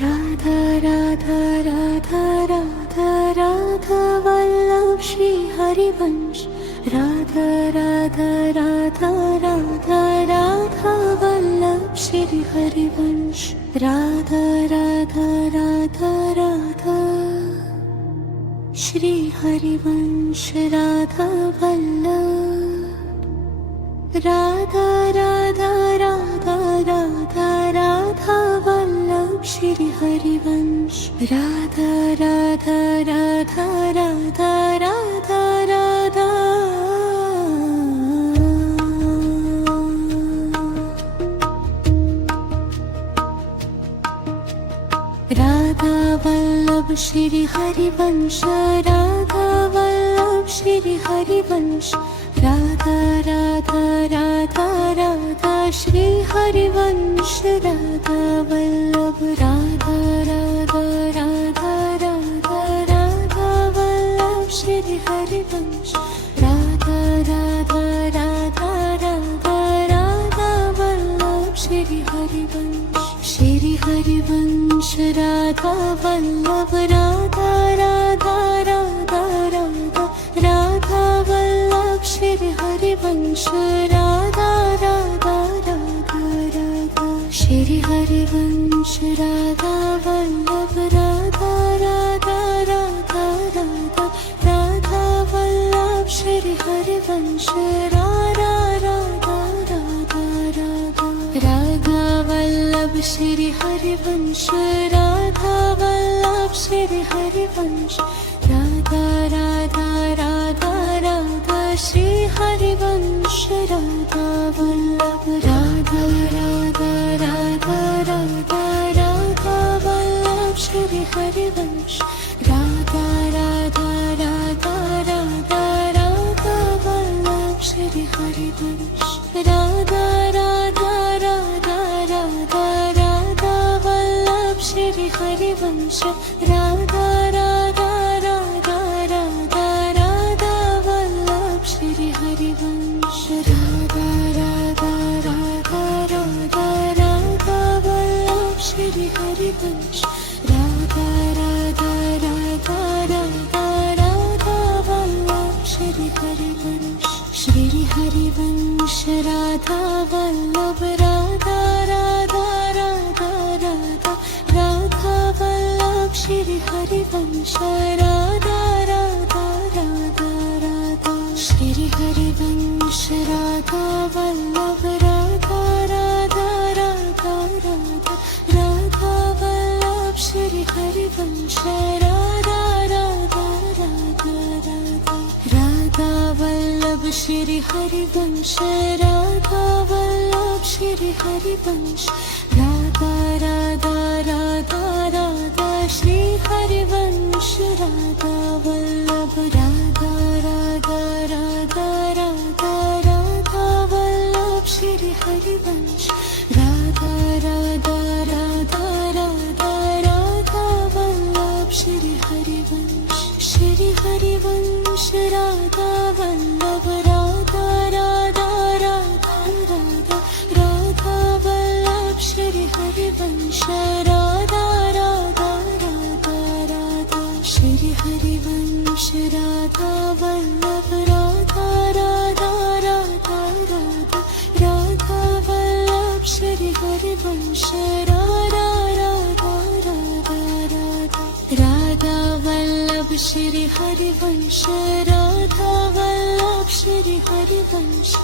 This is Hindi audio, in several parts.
राधा राधा राधा राधा राधा वल्लभ श्री हरिवंश। राधा राधा राधा राधा राधा वल्लभ श्री हरिवंश। राधा राधा राधा राधा श्री हरिवंश राधा वल्लभ। राधा राधा राधा राधा राधा वल्लभ श्री हरिवंश। राधा राधा राधा राधा राधा राधा राधा वल्लभ श्री हरिवंश। राधा वल्लभ श्री हरिवंश। राधा राधा राधा राधा श्री हरिवंश। राधा वल्लभ। राधा राधा राधा राधा राधा वल्लभ श्री हरिवंश। राधा राधा राधा राधा राधा वल्लभ श्री हरिवंश। श्री हरिवंश राधा वल्लभ। राधा राधा राधा राधा राधा वल्लभ श्री हरिवंश। राधा राधा राधा राधा श्री हरिवंश। राधा वल्लभ। राधा राधा राधा राधा राधा वल्लभ श्री हरिवंश। राधा राधा राधा राधा राधा वल्लभ श्री हरिवंश। राधा वल्लभ श्री हरिवंश। राधा राधा राधा राधा श्री हरिवंश। राधा वल्लभ। राधा राधा राधा राधा राधा वल्लभ श्री हरिवंश। राधा राधा राधा राधा राधा वल्लभ श्री हरिवंश। राधा राधा राधा राधा राधा वल्लभ श्री हरिवंश। राधा राधा राधा राधा राधा वल्लभ श्री हरिवंश। राधा राधा राधा राधा राधा वल्लभ श्री हरिवंश। राधा राधा राधा राधा राधा वल्लभ श्री हरिवंश। श्री हरिवंश राधा वल्लभ। राधा राधा राधा राधा राधा वल्लभ श्री हरिवंश। राधा राधा राधा राधा श्री हरिवंश। राधा वल्लभ। राधा राधा राधा राधा राधा वल्लभ श्री हरिवंश। राधा राधा राधा राधा राधा वल्लभ श्री हरिवंश। राधा वल्लभ श्री हरिवंश। राधा राधा राधा राधा श्री हरिवंश। राधा वल्लभ। राधा राधा राधा राधा राधा वल्लभ श्री हरिवंश। राधा राधा राधा राधा राधा वल्लभ श्री हरिवंश। श्री हरिवंश राधा वल्लभ। राधा राधा राधा राधा राधा वल्लभ श्री हरिवंश। राधा राधा राधा राधा श्री हरिवंश। राधा वल्लभ। राधा राधा राधा राधा राधा वल्लभ श्री हरिवंश। राधा राधा राधा राधा राधा वल्लभ श्री हरिवंश। राधा वल्लभ श्री हरिवंश।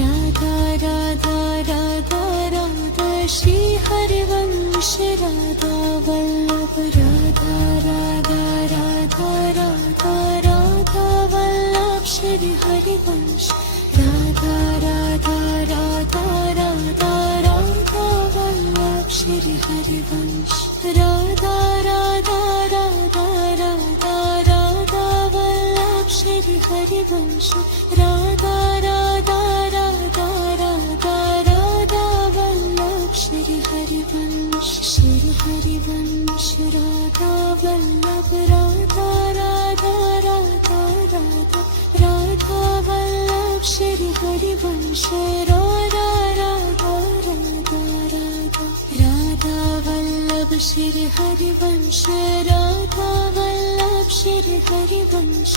राधा राधा राधा राधा श्री हरिवंश। राधा वल्लभ। राधा राधा राधा राधा राधा वल्लभ श्री हरिवंश। राधा राधा राधा राधा राधा वल्लभ श्री हरिवंश। राधा राधा राधा राधा राधा वल्लभ श्री हरिवंश। राधा राधा राधा राधा राधा वल्लभ श्री हरिवंश। श्री हरिवंश राधा वल्लभ। राधा राधा राधा राधा राधा वल्लभ श्री हरिवंश। राधा राधा राधा राधा राधा वल्लभ वल्लभ श्री हरिवंश राधा वल्लभ श्री हरिवंश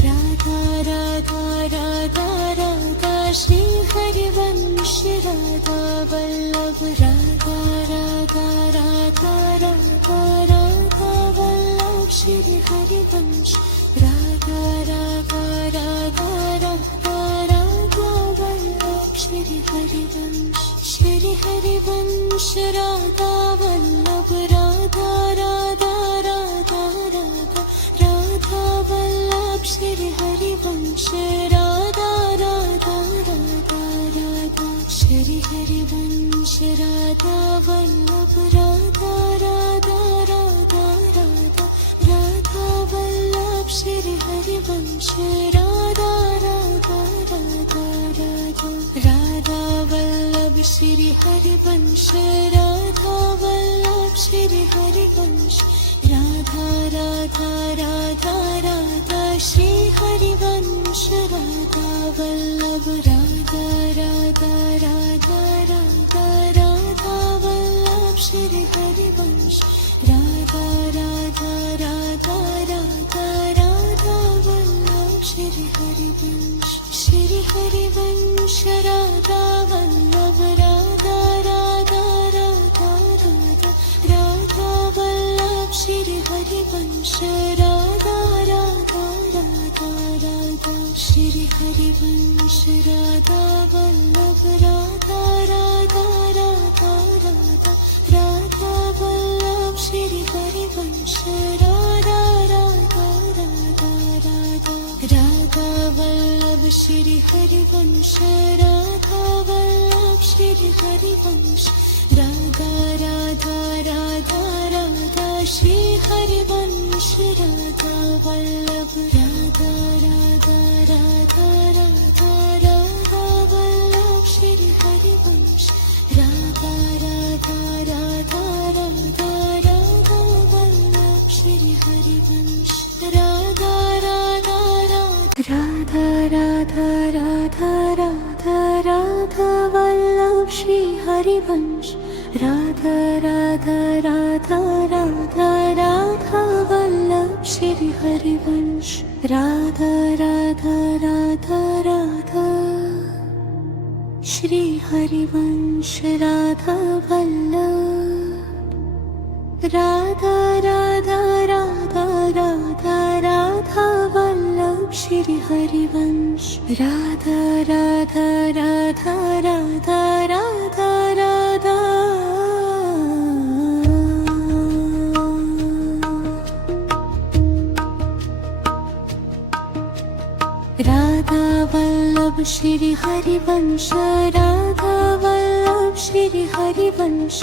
राधा राधा राधा राधा श्री हरिवंश राधा वल्लभ राधा राधा राधा राधा राधा वल्लभ श्री हरिवंश राधा राधा राधा राधा राधा वल्लभ श्री हरिवंश राधा वल्लभ राधा राधा राधा राधा राधा वल्लभ श्री हरिवंश राधा राधा राधा राधा श्री हरिवंश राधा वल्लभ राधा राधा राधा राधा राधा वल्लभ श्री हरिवंश राधा राधा राधा राधा राधा वल्लभ श्री हरिवंश राधा वल्लभ श्री हरिवंश राधा राधा राधा राधा श्री हरिवंश राधा वल्लभ राधा राधा राधा राधा राधा वल्लभ श्री हरिवंश राधा राधा राधा राधा राधा वल्लभ श्री हरिवंश राधा वल्लभ राधा राधा राधा राधा राधा वल्लभ श्री हरिवंश राधा राधा राधा राधा श्री हरिवंश राधा वल्लभ राधा राधा राधा राधा राधा वल्लभ श्री हरिवंश राधा राधा राधा राधा राधा वल्लभ श्री हरिवंश राधा वल्लभ श्री हरिवंश राधा राधा राधा राधा श्री हरिवंश राधा वल्लभ राधा राधा राधा राधा राधा वल्लभ श्री हरिवंश राधा राधा राधा राधा राधा वल्लभ श्री हरिवंश राधा राधा राधा राधा राधा राधा राधा वल्लभ श्री हरिवंश राधा राधा राधा राधा राधा वल्लभ श्री हरिवंश राधा राधा राधा राधा श्री हरिवंश राधा वल्लभ राधा राधा राधा राधा राधा वल्लभ श्री हरिवंश राधा राधा राधा राधा राधा राधा राधा वल्लभ श्री हरिवंश राधा वल्लभ श्री हरिवंश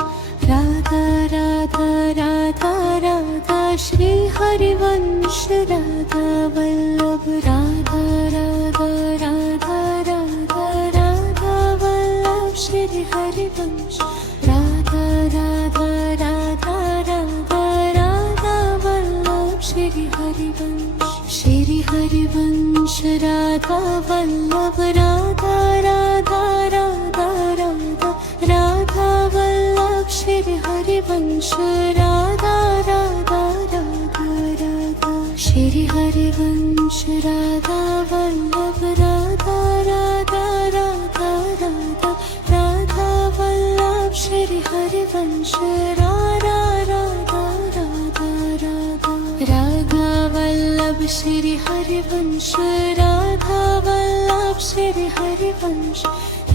राधा राधा राधा राधा श्री हरिवंश राधा वल्लभ राधा राधा राधा राधा राधा वल्लभ श्री हरिवंश राधा राधा राधा राधा राधा वल्लभ श्री हरिवंश राधा वल्लभ राधा राधा राधा राधा राधा वल्लभ श्री हरिवंश राधा राधा राधा राधा श्री हरिवंश राधा वल्लभ राधा राधा राधा राधा राधा वल्लभ श्री हरिवंश राधा राधा राधा राधा राधा वल्लभ श्री हरिवंश राधा वल्लभ श्री हरिवंश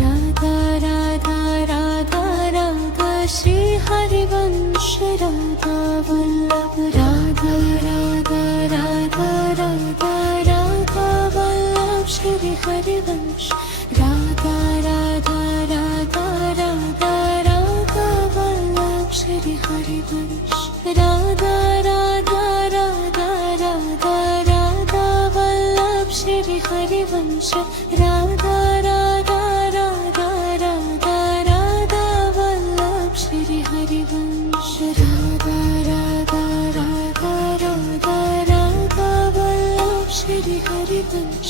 राधा राधा राधा राधा श्री हरिवंश राधा वल्लभ राधा राधा राधा राधा राधा वल्लभ श्री हरिवंश राधा राधा राधा राधा राधा वल्लभ श्री हरिवंश राधा राधा राधा राधा राधा वल्लभ श्री हरिवंश राधा राधा राधा राधा राधा वल्लभ श्री हरिवंश राधा राधा राधा राधा राधा वल्लभ श्री हरिवंश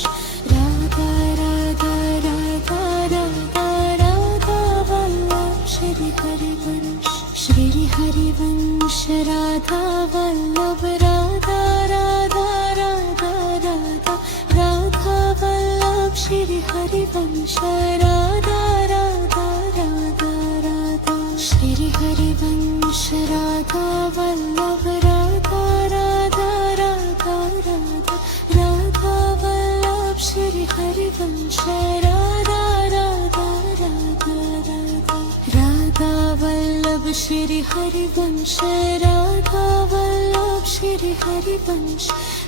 राधा राधा राधा राधा राधा वल्लभ श्री हरिवंश राधा वल्लभ राधा राधा राधा राधा राधा वल्लभ श्री हरिवंश राधा राधा राधा राधा श्री हरिवंश राधा वल्लभ राधा राधा राधा राधा राधा वल्लभ श्री हरिवंश राधा राधा राधा राधा राधा वल्लभ श्री हरिवंश राधा वल्लभ श्री हरिवंश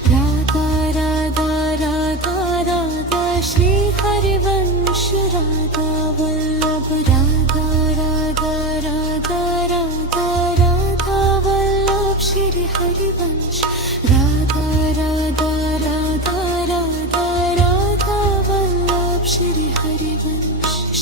राधा राधा राधा राधा श्री हरिवंश राधा वल्लभ राधा राधा राधा राधा राधा वल्लभ श्री हरिवंश राधा राधा राधा राधा राधा वल्लभ श्री हरिवंश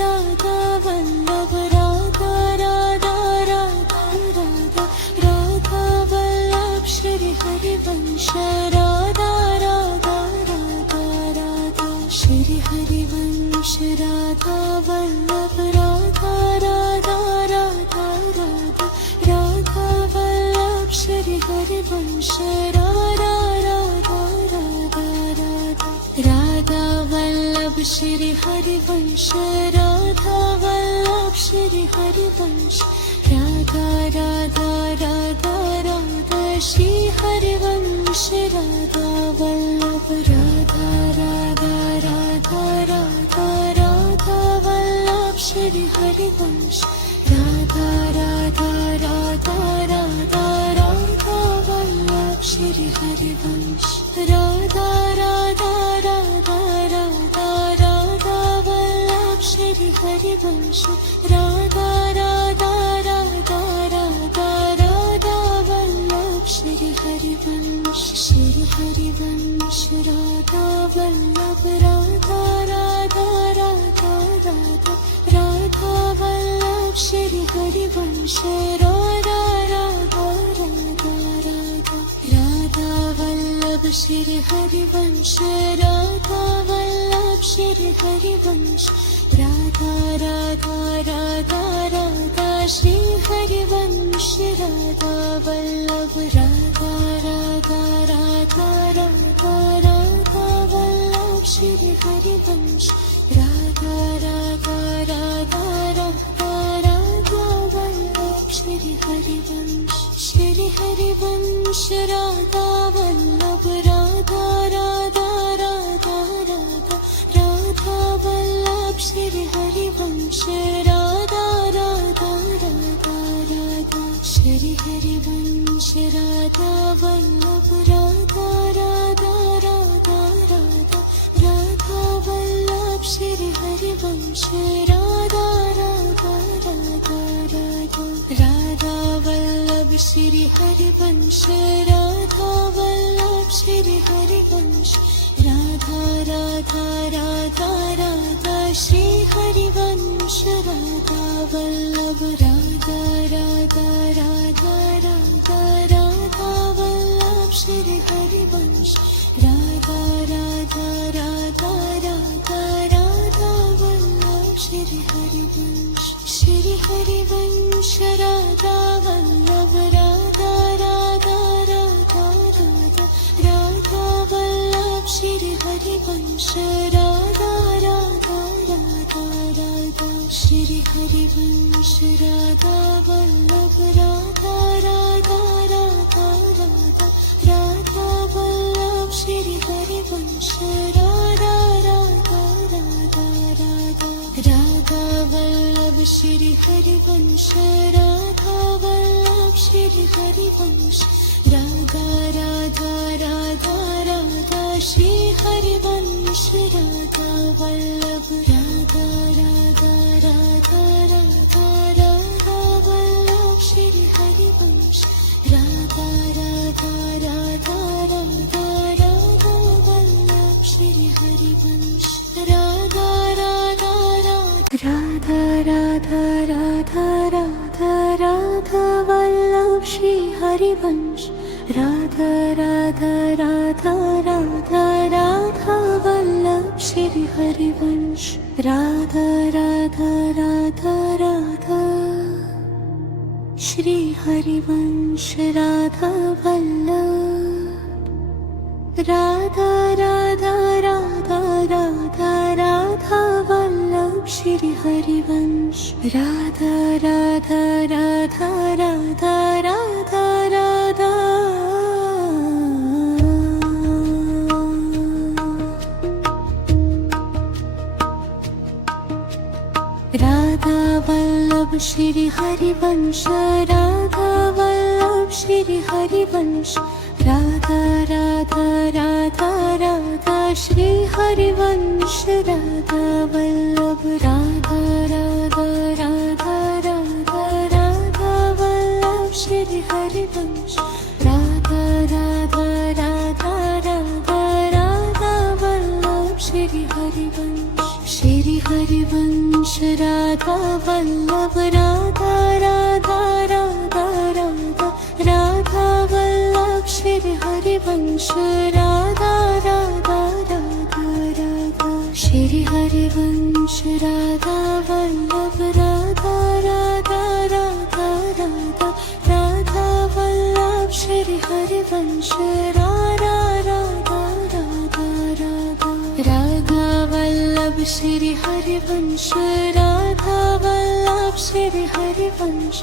राधा वल्लभ राधा राधा राधा राधा राधा वल्लभ श्री हरिवंश राधा राधा राधा राधा श्री हरिवंश राधा वल्लभ राधा राधा राधा राधा राधा वल्लभ श्री हरिवंश राधा राधा राधा राधा राधा वल्लभ श्री हरिवंश राधा वल्लभ श्री हरिवंश राधा राधा राधा राधा श्री हरिवंश राधा वल्लभ राधा राधा राधा राधा राधा वल्लभ श्री हरिवंश राधा राधा राधा राधा राधा वल्लभ श्री हरिवंश राधा राधा राधा राधा राधा वल्लभ श्री हरिवंश राधा राधा राधा राधा राधा वल्लभ श्री हरिवंश राधा वल्लभ राधा राधा राधा राधा राधा वल्लभ श्री हरिवंश राधा राधा राधा राधा राधा वल्लभ श्री हरिवंश राधा वल्लभ श्री हरिवंश राधा राधा राधा राधा श्री हरिवंश राधा वल्लभ राधा राधा राधा राधा राधा वल्लभ श्री हरिवंश राधा राधा राधा राधा राधा वल्लभ श्री हरिवंश राधा वल्लभ राधा राधा राधा राधा राधा वल्लभ श्री हरिवंश राधा राधा राधा राधा श्री हरिवंश राधा वल्लभ राधा राधा राधा राधा राधा वल्लभ श्री हरिवंश राधा राधा राधा राधा राधा वल्लभ श्री हरिवंश राधा वल्लभ श्री हरिवंश राधा राधा राधा राधा श्री हरिवंश राधा वल्लभ राधा राधा राधा राधा राधा वल्लभ श्री हरिवंश राधा राधा राधा राधा राधा वल्लभ श्री हरिवंश राधा वल्लभ राधा राधा राधा राधा राधा वल्लभ श्री हरिवंश राधा राधा राधा राधा श्री हरिवंश राधा वल्लभ राधा राधा राधा राधा राधा वल्लभ श्री हरिवंश राधा राधा राधा राधा राधा वल्लभ श्री हरिवंश राधा वल्लभ श्री हरिवंश राधा राधा राधा राधा श्री हरिवंश राधा वल्लभ राधा राधा राधा राधा राधा वल्लभ श्री हरिवंश राधा राधा राधा राधा राधा वल्लभ श्री हरिवंश राधा राधा राधा राधा राधा राधा राधा वल्लभ श्री हरिवंश राधा राधा राधा राधा राधा वल्लभ श्री हरिवंश राधा राधा राधा राधा श्री हरिवंश राधा वल्लभ राधा राधा राधा राधा राधा वल्लभ श्री हरिवंश राधा राधा राधा राधा राधा राधा राधा वल्लभ श्री हरिवंश राधा वल्लभ श्री हरिवंश राधा राधा राधा राधा श्री हरिवंश राधा वल्लभ राधा राधा राधा राधा राधा वल्लभ श्री हरिवंश राधा राधा राधा राधा राधा वल्लभ श्री हरिवंश श्री हरिवंश राधा वल्लभ राधा राधा राधा राधा राधा वल्लभ श्री हरिवंश राधा राधा राधा राधा श्री हरिवंश राधा वल्लभ राधा राधा राधा राधा राधा वल्लभ श्री हरिवंश राधा राधा राधा राधा राधा वल्लभ श्री हरिवंश राधा वल्लभ श्री हरिवंश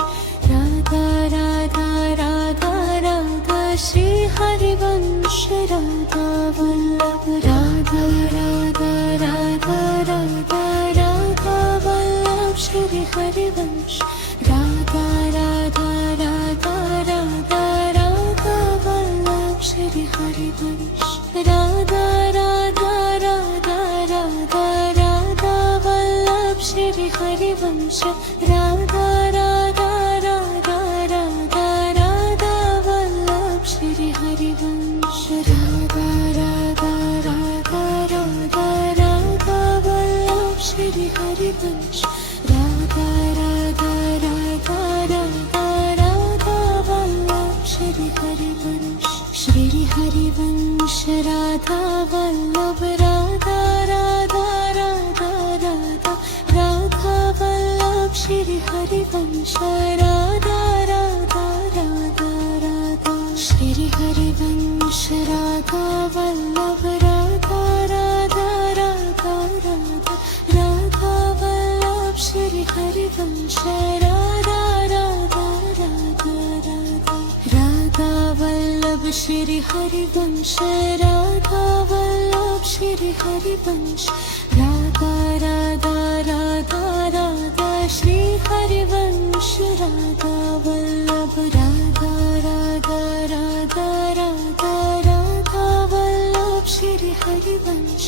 राधा राधा राधा राधा श्री हरिवंश राधा वल्लभ राधा राधा राधा राधा राधा वल्लभ श्री हरिवंश राधा राधा राधा राधा राधा वल्लभ श्री हरिवंश राधा राधा राधा राधा राधा वल्लभ श्री हरिवंश राधा राधा राधा राधा राधा वल्लभ श्री हरिवंश राधा राधा राधा राधा राधा वल्लभ श्री हरिवंश राधा राधा राधा राधा राधा वल्लभ श्री हरिवंश श्री हरिवंश राधा वल्लभ राधा राधा राधा राधा राधा वल्लभ श्री हरिवंश राधा राधा राधा राधा श्री हरिवंश राधा वल्लभ राधा राधा राधा राधा राधा वल्लभ श्री हरिवंश राधा राधा राधा राधा राधा वल्लभ श्री हरिवंश राधा वल्लभ श्री हरिवंश राधा राधा राधा राधा श्री हरिवंश राधा वल्लभ राधा राधा राधा राधा राधा वल्लभ श्री हरिवंश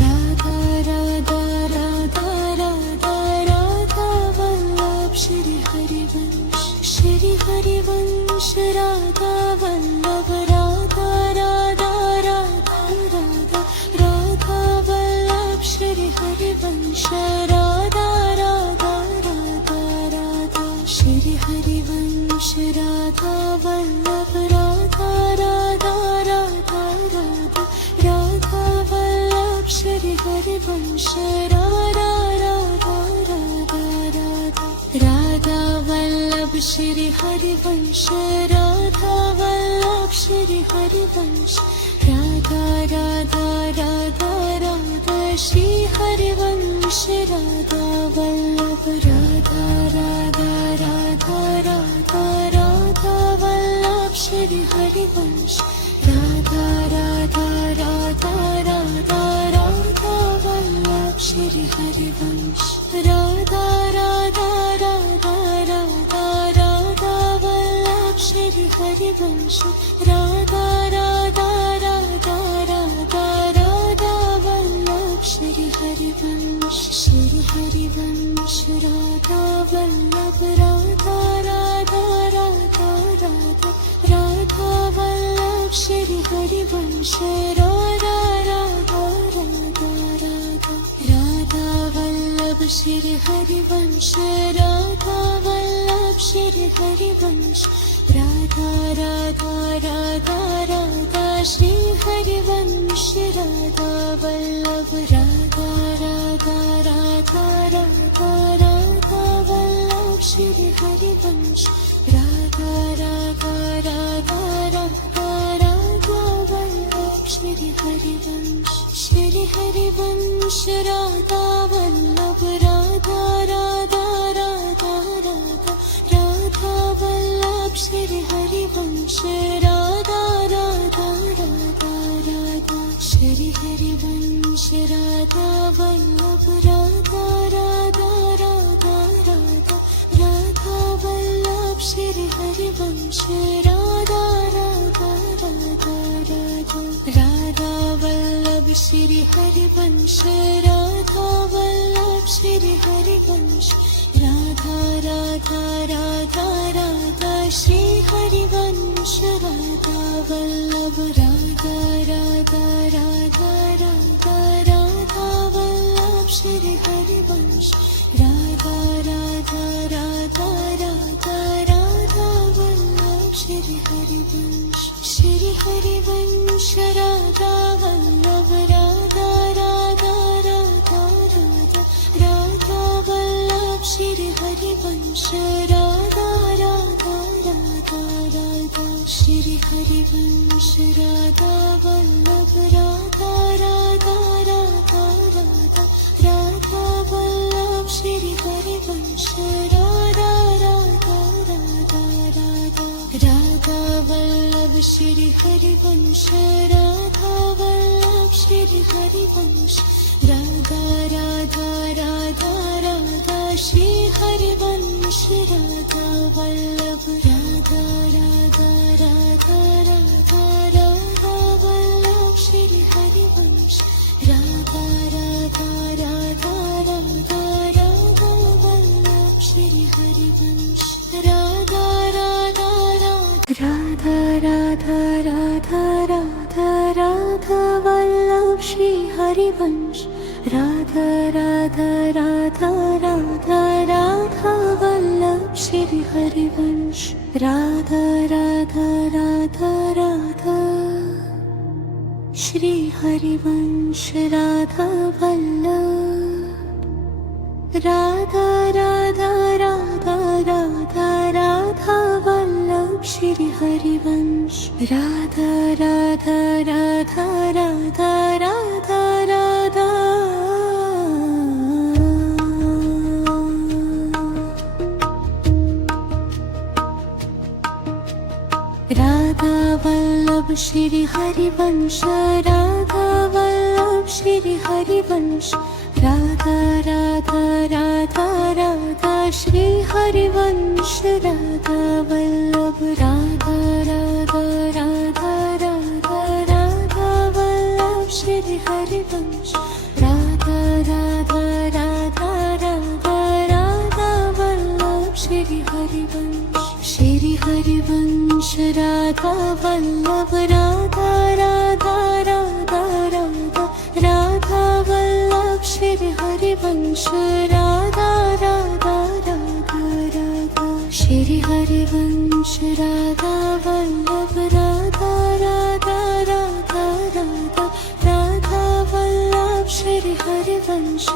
राधा राधा राधा राधा राधा वल्लभ श्री हरिवंश श्री हरिवंश राधा वल्लभ राधा राधा राधा राधा राधा वल्लभ श्री हरिवंश राधा राधा राधा राधा श्री हरिवंश राधा वल्लभ राधा राधा राधा राधा राधा वल्लभ श्री हरिवंश राधा राधा राधा राधा राधा वल्लभ श्री हरिवंश राधा वल्लभ श्री हरिवंश राधा राधा राधा राधा श्री हरिवंश राधा वल्लभ राधा राधा राधा राधा राधा वल्लभ श्री हरिवंश राधा राधा राधा राधा राधा वल्लभ श्री हरिवंश राधा राधा राधा राधा राधा वल्लभ श्री हरिवंश राधा राधा राधा राधा राधा वल्लभ श्री हरिवंश श्री हरिवंश राधा वल्लभ राधा राधा राधा राधा राधा वल्लभ श्री हरिवंश राधा राधा राधा राधा राधा वल्लभ श्री हरिवंश राधा वल्लभ श्री हरिवंश राधा राधा राधा राधा श्री हरिवंश राधा वल्लभ राधा राधा राधा राधा राधा वल्लभ श्री हरिवंश राधा राधा राधा राधा राधा राधा वल्लभ श्री हरिवंश राधा वल्लभ राधा राधा राधा राधा राधा वल्लभ श्री हरिवंश राधा राधा राधा राधा श्री हरिवंश राधा वल्लभ राधा राधा राधा राधा राधा वल्लभ श्री हरिवंश राधा राधा राधा राधा राधा वल्लभ श्री हरिवंश राधा वल्लभ श्री हरिवंश राधा राधा राधा राधा श्री हरिवंश राधा वल्लभ राधा राधा राधा राधा राधा वल्लभ श्री हरिवंश राधा राधा राधा राधा राधा वल्लभ श्री हरिवंश राधा वल्लभ राधा राधा राधा राधा राधा वल्लभ श्री हरिवंश राधा राधा राधा राधा श्री हरिवंश राधा वल्लभ राधा राधा राधा राधा राधा वल्लभ श्री हरिवंश राधा राधा राधा राधा राधा वल्लभ श्री हरिवंश राधा वल्लभ श्री हरिवंश राधा राधा राधा राधा श्री हरिवंश राधा वल्लभ राधा राधा राधा राधा राधा वल्लभ श्री हरिवंश राधा राधा राधा राधा राधा वल्लभ श्री हरिवंश राधा राधा राधा राधा राधा राधा राधा वल्लभ श्री हरिवंश राधा राधा राधा राधा राधा वल्लभ श्री हरिवंश राधा राधा राधा राधा श्री हरिवंश राधा वल्लभ राधा राधा राधा राधा राधा वल्लभ श्री हरिवंश राधा राधा राधा राधा राधा राधा राधा वल्लभ श्री हरिवंश राधा वल्लभ श्री हरिवंश राधा राधा राधा राधा श्री हरिवंश राधा वल्लभ राधा राधा राधा राधा राधा वल्लभ श्री हरिवंश राधा राधा राधा राधा राधा वल्लभ श्री हरिवंश राधा वल्लभ राधा राधा राधा राधा राधा वल्लभ श्री हरिवंश राधा राधा राधा राधा श्री हरिवंश राधा वल्लभ राधा राधा राधा राधा राधा वल्लभ श्री हरिवंश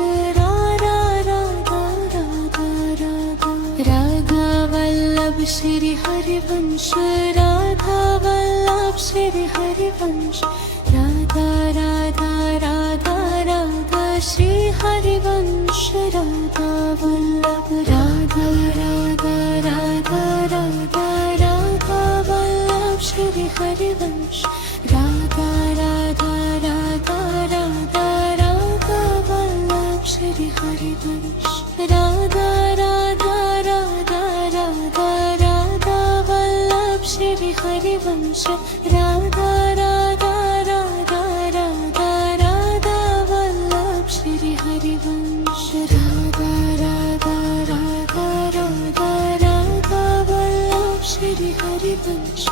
राधा राधा राधा राधा राधा वल्लभ श्री हरिवंश राधा वल्लभ श्री हरिवंश राधा राधा राधा राधा श्री हरिवंश राधा वल्लभ राधा राधा राधा राधा राधा वल्लभ श्री हरिवंश राधा राधा राधा राधा राधा वल्लभ श्री हरिवंश राधा राधा राधा राधा राधा वल्लभ श्री हरिवंश राधा राधा राधा राधा राधा वल्लभ श्री हरिवंश राधा राधा राधा राधा राधा वल्लभ श्री हरिवंश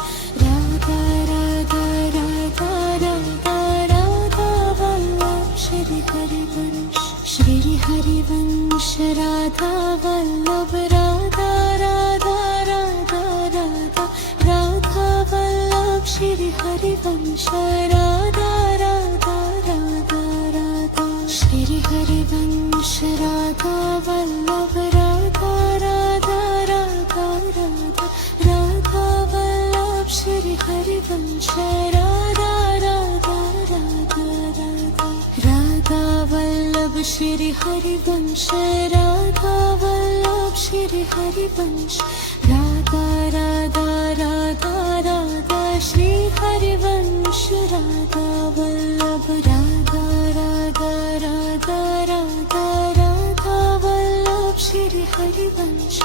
राधा राधा राधा राधा राधा वल्लभ श्री हरिवंश श्री हरिवंश राधा वल्लभ राधा राधा राधा राधा राधा वल्लभ श्री हरिवंश राधा राधा राधा राधा श्री हरिवंश राधा वल्लभ राधा राधा राधा राधा हरिवंश राधा राधा राधा राधा राधा वल्लभ श्री हरिवंश राधा वल्लभ श्री हरिवंश राधा राधा राधा राधा श्री हरिवंश राधा वल्लभ राधा राधा राधा राधा राधा वल्लभ श्री हरिवंश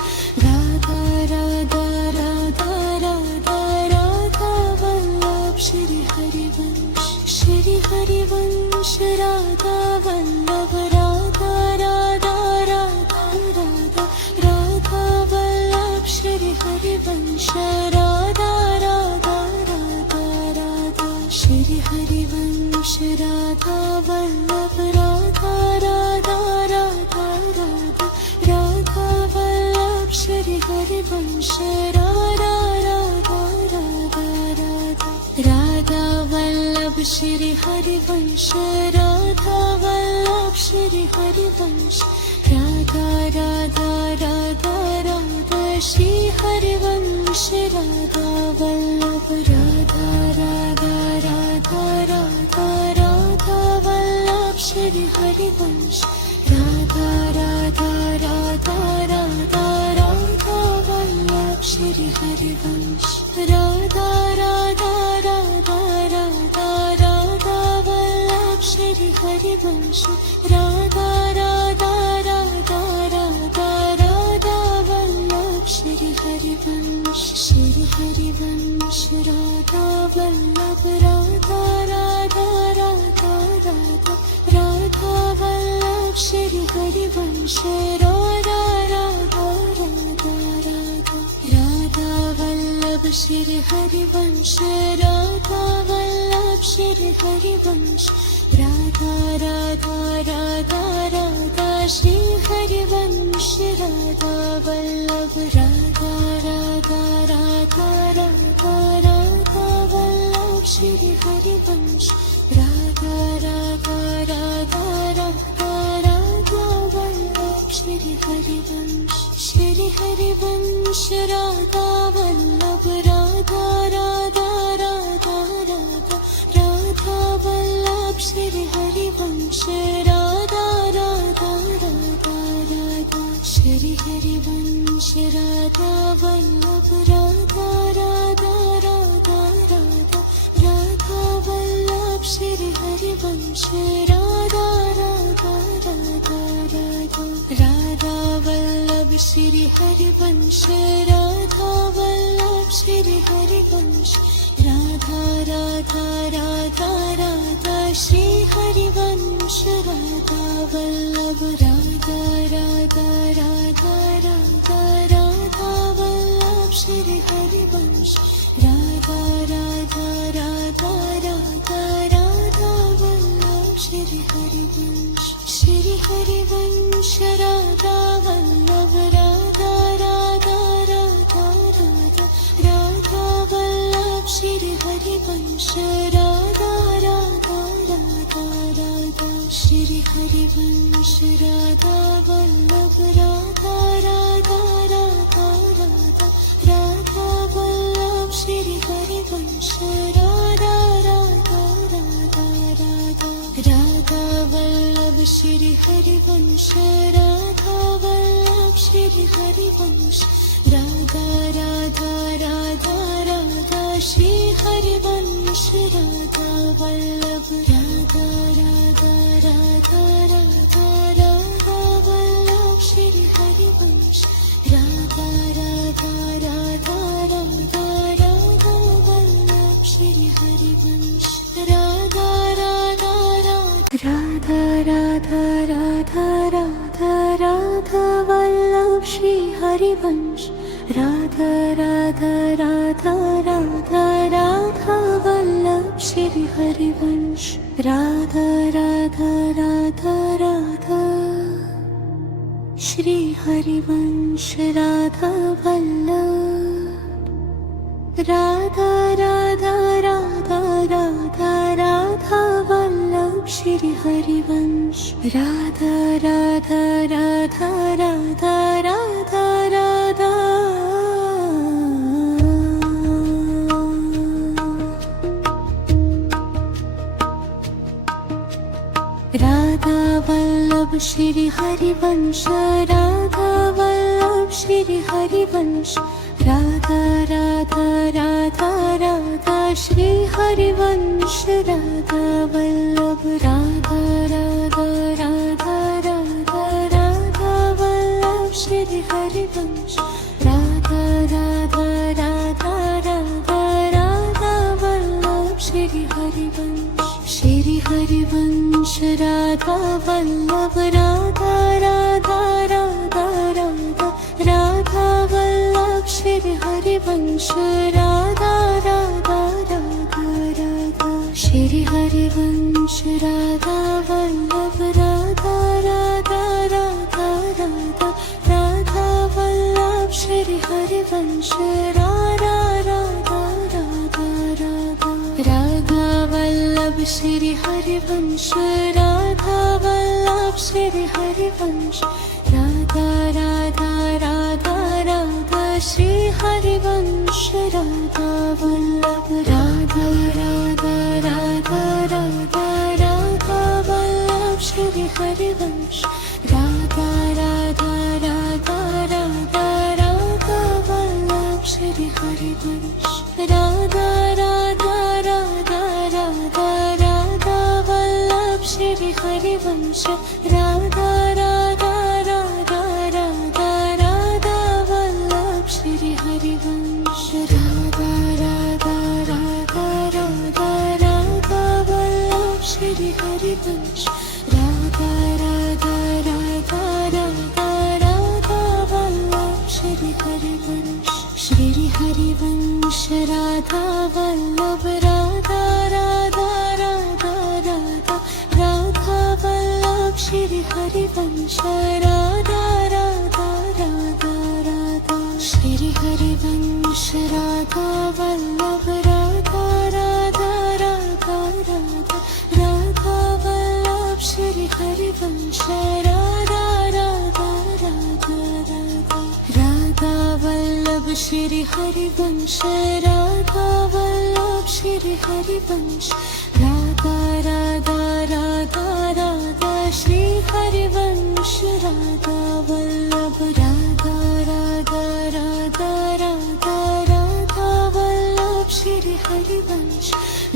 राधा राधा राधा राधा राधा वल्लभ श्री हरिवंश राधा वल्लभ राधा राधा राधा राधा राधा वल्लभ श्री हरिवंश राधा राधा राधा राधा श्री हरिवंश राधा वल्लभ राधा राधा राधा राधा राधा वल्लभ श्री हरिवंश राधा राधा राधा राधा राधा वल्लभ श्री हरिवंश राधा वल्लभ श्री हरिवंश राधा राधा राधा राधा श्री हरिवंश राधा वल्लभ राधा राधा राधा राधा राधा वल्लभ श्री हरिवंश राधा राधा राधा राधा राधा वल्लभ श्री हरिवंश राधा राधा राधा राधा राधा वल्लभ श्री हरिवंश राधा राधा राधा राधा राधा वल्लभ श्री हरिवंश राधा वल्लभ राधा राधा राधा राधा राधा वल्लभ श्री हरिवंश राधा राधा राधा राधा राधा वल्लभ श्री हरिवंश राधा वल्लभ श्री हरिवंश राधा राधा राधा राधा श्री हरिवंश राधा वल्लभ राधा राधा राधा राधा राधा वल्लभ श्री हरिवंश राधा राधा राधा राधा राधा वल्लभ श्री हरिवंश राधा वल्लभ राधा राधा राधा राधा राधा वल्लभ श्री हरिवंश राधा राधा राधा राधा श्री हरिवंश राधा वल्लभ राधा राधा राधा राधा राधा वल्लभ श्री हरिवंश राधा राधा राधा राधा राधा वल्लभ श्री हरिवंश राधा वल्लभ श्री हरिवंश राधा राधा राधा राधा श्री हरिवंश राधा वल्लभ राधा राधा राधा राधा राधा वल्लभ श्री हरिवंश राधा राधा राधा राधा राधा वल्लभ श्री हरिवंश राधा वल्लभ राधा राधा राधा राधा राधा वल्लभ श्री हरिवंश राधा राधा राधा राधा श्री हरिवंश राधा वल्लभ राधा राधा राधा राधा राधा वल्लभ श्री हरिवंश राधा राधा राधा राधा राधा वल्लभ श्री हरिवंश राधा वल्लभ श्री हरिवंश राधा राधा राधा राधा श्री हरिवंश राधा वल्लभ राधा राधा राधा राधा राधा वल्लभ श्री हरिवंश राधा राधा राधा राधा राधा वल्लभ श्री हरिवंश राधा राधा राधा राधा राधा राधा राधा वल्लभ श्री हरिवंश राधा राधा राधा राधा राधा वल्लभ श्री हरिवंश राधा राधा राधा राधा श्री हरिवंश राधा वल्लभ राधा राधा राधा राधा राधा वल्लभ श्री हरिवंश राधा राधा राधा राधा राधा राधा श्री हरिवंश राधा वल्लभ श्री हरिवंश राधा राधा राधा राधा श्री हरिवंश राधा वल्लभ राधा राधा राधा राधा राधा वल्लभ श्री हरिवंश राधा राधा राधा राधा राधा वल्लभ श्री हरिवंश राधा वल्लभ राधा राधा राधा राधा राधा वल्लभ श्री हरिवंश राधा राधा राधा राधा श्री हरिवंश राधा वल्लभ राधा राधा राधा राधा राधा वल्लभ श्री हरिवंश राधा राधा राधा राधा राधा वल्लभ श्री हरिवंश राधा वल्लभ श्री हरिवंश राधा राधा राधा राधा श्री हरिवंश राधा वल्लभ राधा राधा राधा राधा राधा वल्लभ श्री हरिवंश राधा राधा राधा राधा राधा वल्लभ श्री हरिवंश राधा राधा राधा राधा राधा वल्लभ श्री हरिवंश राधा राधा राधा राधा राधा वल्लभ श्री हरिवंश राधा राधा राधा राधा राधा वल्लभ श्री हरिवंश राधा राधा राधा राधा राधा वल्लभ श्री हरिवंश श्री हरिवंश राधा वल्लभ राधा राधा राधा राधा राधा वल्लभ श्री हरिवंश राधा राधा राधा राधा श्री हरिवंश राधा वल्लभ राधा राधा राधा राधा राधा वल्लभ श्री हरिवंश राधा राधा राधा राधा राधा वल्लभ श्री हरिवंश राधा वल्लभ श्री हरिवंश राधा राधा राधा राधा श्री हरिवंश राधा वल्लभ राधा राधा राधा राधा राधा वल्लभ श्री हरिवंश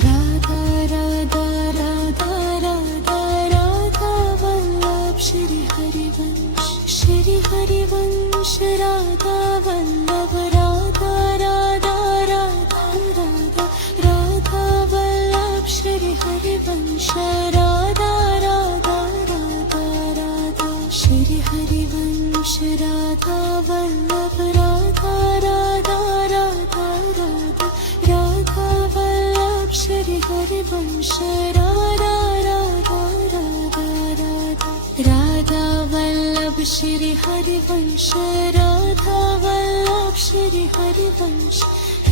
राधा राधा राधा राधा राधा वल्लभ श्री हरिवंश श्री हरिवंश राधा वल्लभ राधा राधा राधा राधा राधा वल्लभ श्री हरिवंश राधा राधा राधा राधा श्री हरिवंश राधा वल्लभ राधा राधा राधा राधा राधा वल्लभ श्री हरिवंश राधा राधा राधा राधा राधा वल्लभ श्री हरिवंश राधा वल्लभ श्री हरिवंश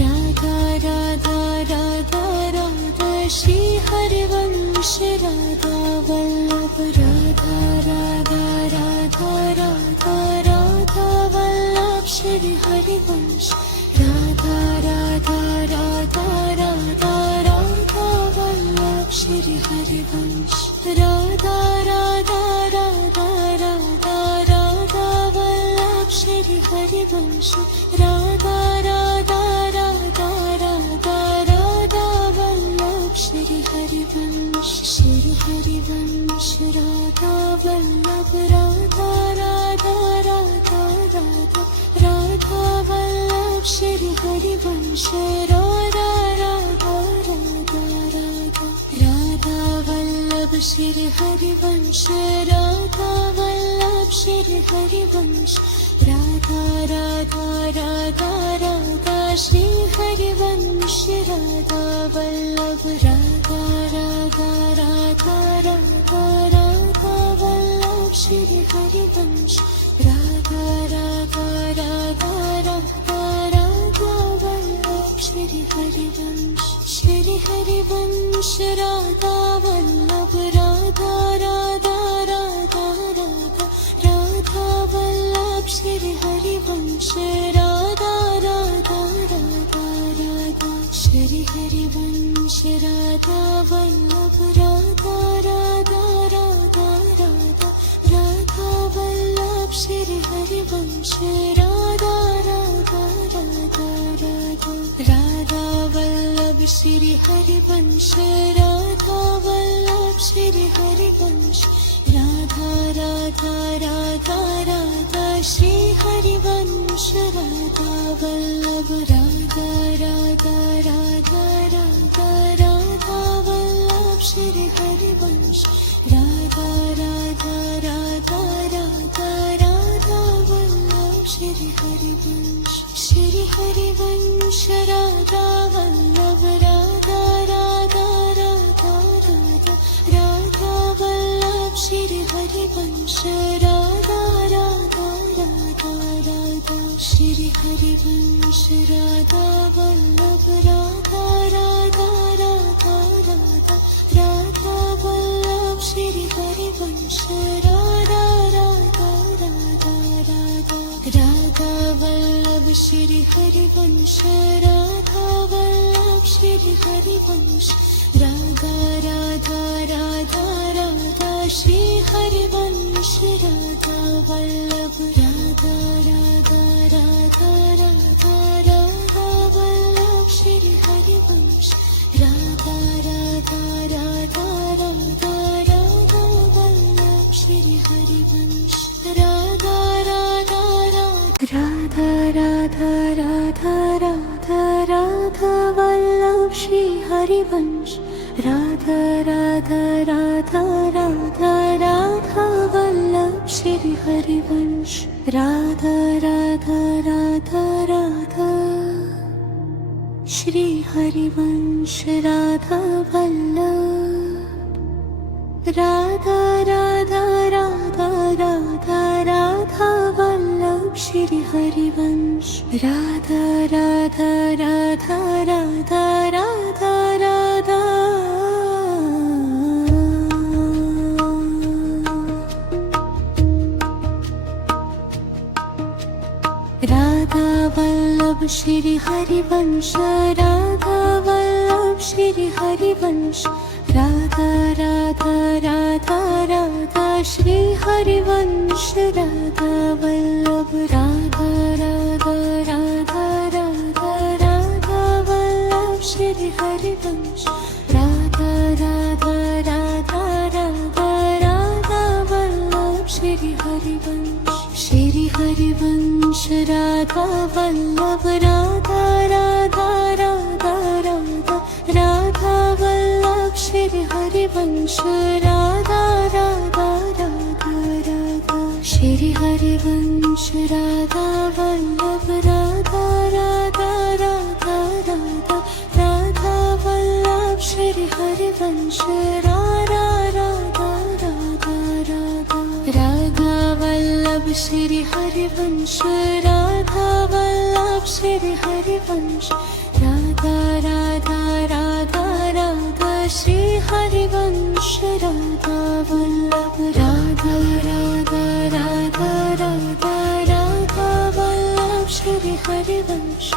राधा राधा राधा राधा श्री हरिवंश राधा वल्लभ राधा राधा राधा राधा राधा वल्लभ श्री हरिवंश राधा राधा राधा राधा राधा वल्लभ श्री हरिवंश राधा राधा राधा राधा राधा वल्लभ श्री हरिवंश राधा राधा राधा राधा राधा वल्लभ श्री हरिवंश श्री हरिवंश राधा वल्लभ राधा राधा राधा राधा राधा वल्लभ श्री हरिवंश राधा राधा राधा राधा राधा वल्लभ श्री हरिवंश राधा वल्लभ श्री हरिवंश राधा राधा राधा राधा श्री हरिवंश राधा वल्लभ राधा राधा राधा राधा राधा वल्लभ श्री हरिवंश राधा राधा राधा राधा राधा वल्लभ श्री हरिवंश श्री हरिवंश राधा वल्लभ राधा राधा राधा राधा राधा वल्लभ श्री हरिवंश राधा राधा राधा राधा श्री हरिवंश राधा वल्लभ राधा राधा राधा राधा राधा वल्लभ श्री हरिवंश राधा राधा राधा राधा राधा वल्लभ श्री हरिवंश राधा वल्लभ श्री हरिवंश राधा राधा राधा राधा श्री हरिवंश राधा वल्लभ राधा राधा राधा राधा राधा वल्लभ श्री हरिवंश राधा राधा राधा राधा राधा वल्लभ श्री हरिवंश राधा वल्लभ राधा राधा राधा राधा राधा वल्लभ श्री हरिवंश राधा राधा राधा राधा श्री हरिवंश राधा वल्लभ राधा राधा राधा राधा राधा वल्लभ श्री हरिवंश राधा राधा राधा राधा राधा वल्लभ श्री हरिवंश राधा वल्लभ श्री हरिवंश राधा राधा राधा राधा श्री हरिवंश राधा वल्लभ राधा राधा राधा राधा राधा वल्लभ श्री हरिवंश राधा राधा राधा राधा राधा वल्लभ श्री हरिवंश राधा राधा राधा राधा राधा राधा राधा वल्लभ श्री हरिवंश राधा राधा राधा राधा राधा वल्लभ श्री हरिवंश राधा राधा राधा राधा श्री हरिवंश राधा वल्लभ राधा राधा राधा राधा राधा वल्लभ श्री हरिवंश राधा राधा राधा राधा राधा राधा राधा वल्लभ श्री हरिवंश राधा वल्लभ श्री हरिवंश राधा राधा राधा राधा श्री हरिवंश राधा वल्लभ राधा राधा राधा राधा राधा वल्लभ श्री हरिवंश राधा राधा राधा राधा राधा वल्लभ श्री हरिवंश श्री हरिवंश राधा वल्लभ राधा राधा राधा राधा राधा वल्लभ श्री हरिवंश राधा राधा राधा राधा श्री हरिवंश राधा वल्लभ राधा राधा राधा राधा राधा वल्लभ श्री हरिवंश राधा राधा राधा राधा राधा वल्लभ श्री हरिवंश राधा वल्लभ श्री हरिवंश राधा राधा राधा राधा श्री हरिवंश राधा वल्लभ राधा राधा राधा राधा राधा वल्लभ श्री हरिवंश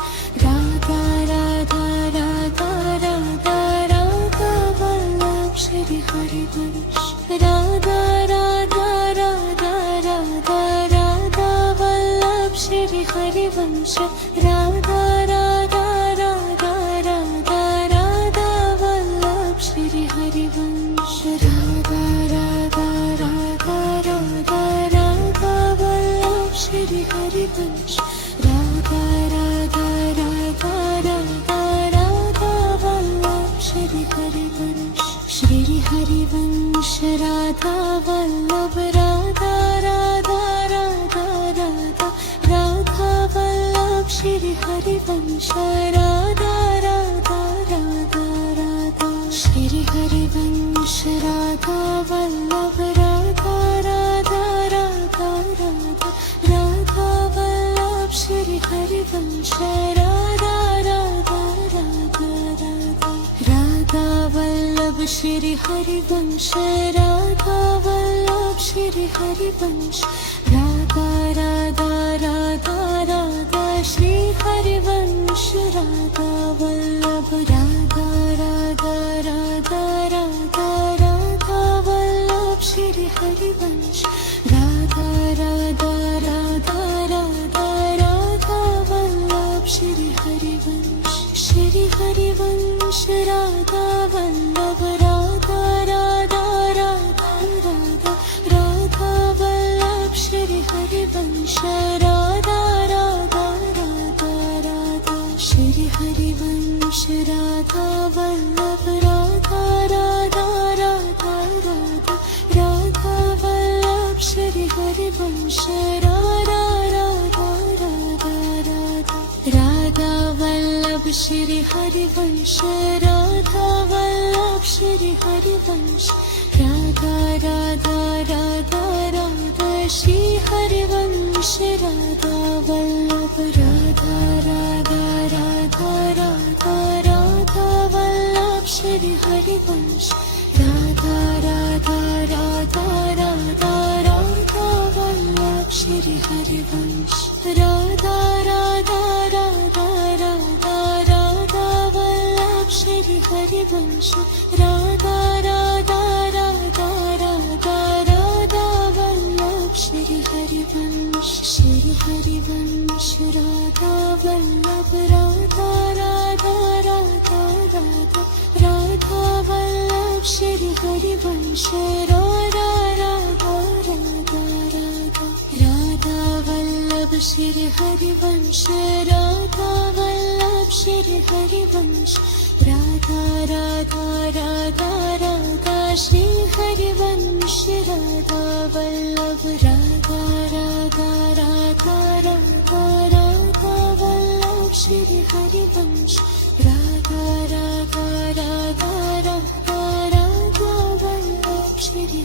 राधा राधा राधा राधा राधा वल्लभ श्री हरिवंश राधा राधा राधा राधा राधा वल्लभ श्री हरिवंश राधा राधा राधा राधा राधा वल्लभ श्री हरिवंश राधा राधा राधा राधा राधा वल्लभ श्री हरिवंश राधा राधा राधा राधा राधा वल्लभ श्री हरिवंश श्री हरिवंश राधा वल्लभ राधा राधा राधा राधा राधा वल्लभ श्री हरिवंश राधा राधा राधा राधा श्री हरिवंश राधा वल्लभ राधा राधा राधा राधा राधा वल्लभ श्री हरिवंश राधा राधा राधा राधा राधा वल्लभ श्री हरिवंश राधा वल्लभ श्री हरिवंश राधा राधा राधा राधा श्री हरिवंश राधा वल्लभ राधा राधा राधा राधा राधा वल्लभ श्री हरिवंश राधा श्री हरिवंश राधा वल्लभ राधा राधा राधा राधा राधा वल्लभ श्री हरिवंश राधा राधा राधा राधा श्री हरिवंश राधा वल्लभ राधा राधा राधा राधा राधा वल्लभ श्री हरिवंश राधा राधा राधा राधा राधा वल्लभ श्री हरिवंश राधा वल्लभ श्री हरिवंश राधा राधा राधा राधा श्री हरिवंश राधा वल्लभ राधा राधा राधा राधा राधा वल्लभ श्री हरिवंश राधा राधा राधा राधा राधा वल्लभ श्री हरिवंश राधा राधा राधा राधा राधा वल्लभ श्री हरिवंश राधा राधा राधा राधा राधा वल्लभ श्री हरिवंश राधा वल्लभ राधा राधा राधा राधा राधा वल्लभ श्री हरिवंश राधा राधा राधा राधा राधा वल्लभ श्री हरिवंश राधा वल्लभ श्री हरिवंश राधा राधा राधा राधा श्री हरिवंश राधा वल्लभ राधा राधा राधा राधा राधा वल्लभ श्री हरिवंश राधा राधा राधा राधा राधा वल्लभ श्री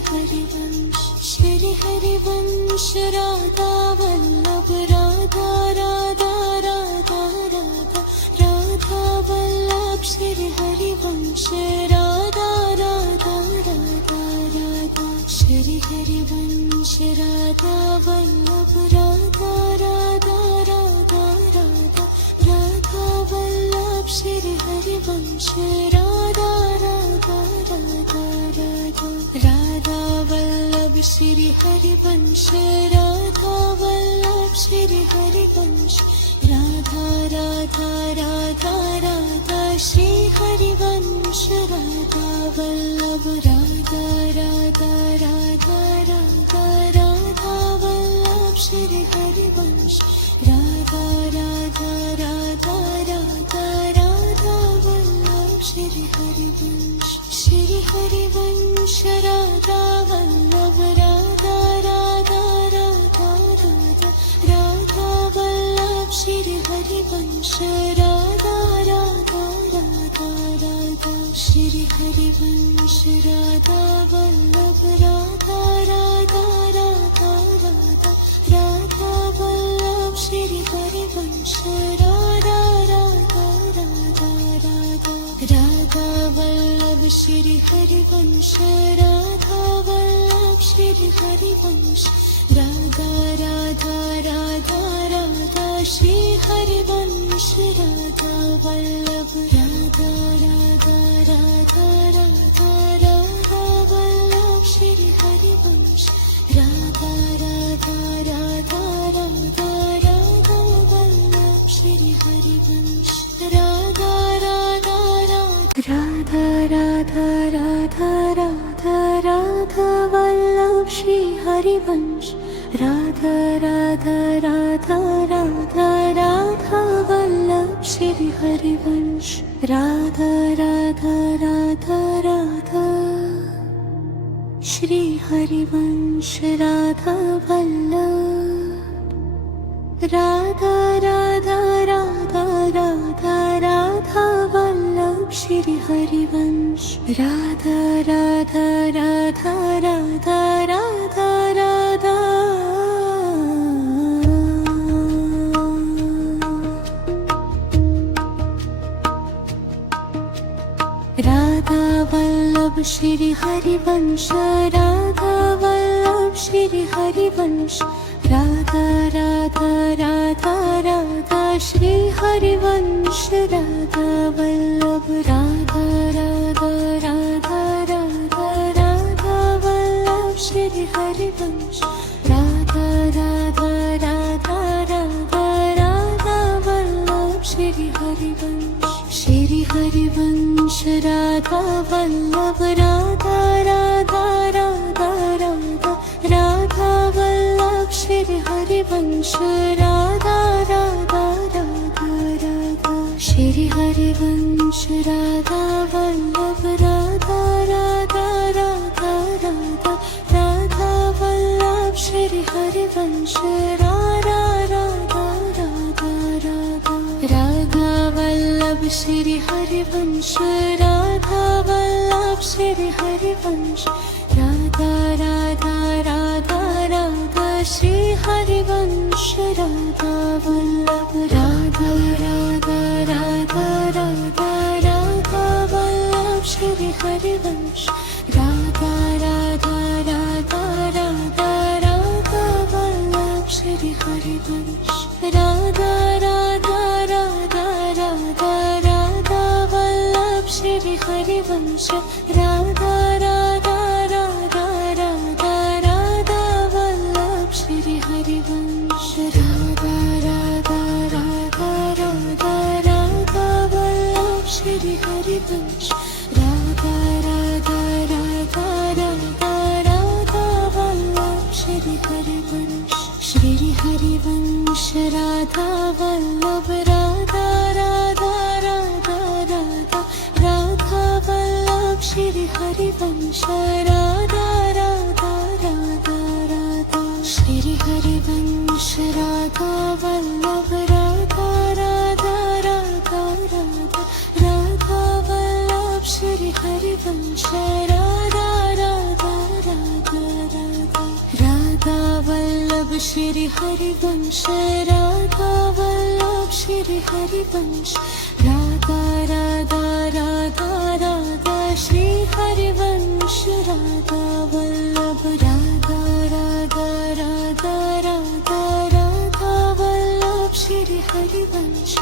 हरिवंश राधा वल्लभ राधा राधा राधा राधा राधा वल्लभ श्री हरिवंश राधा राधा राधा राधा श्री हरिवंश राधा वल्लभ राधा राधा राधा राधा राधा वल्लभ श्री हरिवंश राधा राधा राधा राधा राधा वल्लभ श्री हरिवंश राधा वल्लभ श्री हरिवंश राधा राधा राधा राधा श्री हरिवंश राधा वल्लभ राधा राधा राधा राधा राधा वल्लभ श्री हरिवंश राधा राधा राधा राधा राधा वल्लभ श्री हरिवंश राधा वल्लभ राधा राधा राधा राधा राधा वल्लभ श्री हरिवंश राधा राधा राधा राधा श्री हरिवंश राधा वल्लभ राधा राधा राधा राधा राधा वल्लभ श्री हरिवंश राधा राधा राधा राधा राधा वल्लभ श्री हरिवंश राधा वल्लभ श्री हरिवंश राधा राधा राधा राधा श्री हरिवंश राधा वल्लभ राधा राधा राधा राधा राधा वल्लभ श्री हरिवंश राधा राधा राधा राधा राधा वल्लभ श्री हरिवंश राधा राधा राधा राधा राधा राधा राधा वल्लभ श्री हरिवंश राधा राधा राधा राधा राधा वल्लभ श्री हरिवंश राधा राधा राधा राधा श्री हरिवंश राधा वल्लभ राधा राधा राधा राधा राधा वल्लभ श्री हरिवंश राधा राधा राधा राधा राधा राधा राधा वल्लभ श्री हरिवंश राधा वल्लभ श्री हरिवंश राधा राधा राधा राधा श्री हरिवंश राधा वल्लभ राधा राधा राधा राधा राधा वल्लभ श्री हरिवंश राधा राधा राधा राधा राधा वल्लभ श्री हरिवंश राधा वल्लभ राधा राधा राधा राधा राधा वल्लभ श्री हरिवंश राधा राधा राधा राधा श्री हरिवंश राधा वल्लभ राधा राधा राधा राधा राधा वल्लभ श्री हरिवंश राधा राधा राधा राधा राधा वल्लभ श्री हरिवंश राधा वल्लभ श्री हरिवंश राधा राधा राधा राधा श्री हरिवंश राधा वल्लभ राधा राधा राधा राधा राधा वल्लभ श्री हरिवंश राधा राधा राधा राधा राधा वल्लभ श्री हरिवंश राधा राधा राधा राधा राधा वल्लभ श्री हरिवंश राधा राधा राधा राधा राधा वल्लभ श्री हरिवंश राधा राधा राधा राधा राधा वल्लभ श्री हरिवंश राधा राधा राधा राधा राधा वल्लभ श्री हरिवंश श्री हरिवंश राधा वल्लभ राधा राधा राधा राधा राधा वल्लभ श्री हरिवंश राधा राधा राधा राधा श्री हरिवंश राधा वल्लभ राधा राधा राधा राधा राधा वल्लभ श्री हरिवंश राधा राधा राधा राधा राधा वल्लभ श्री हरिवंश राधा वल्लभ श्री हरिवंश राधा राधा राधा राधा श्री हरिवंश राधा वल्लभ राधा राधा राधा राधा राधा वल्लभ श्री हरिवंश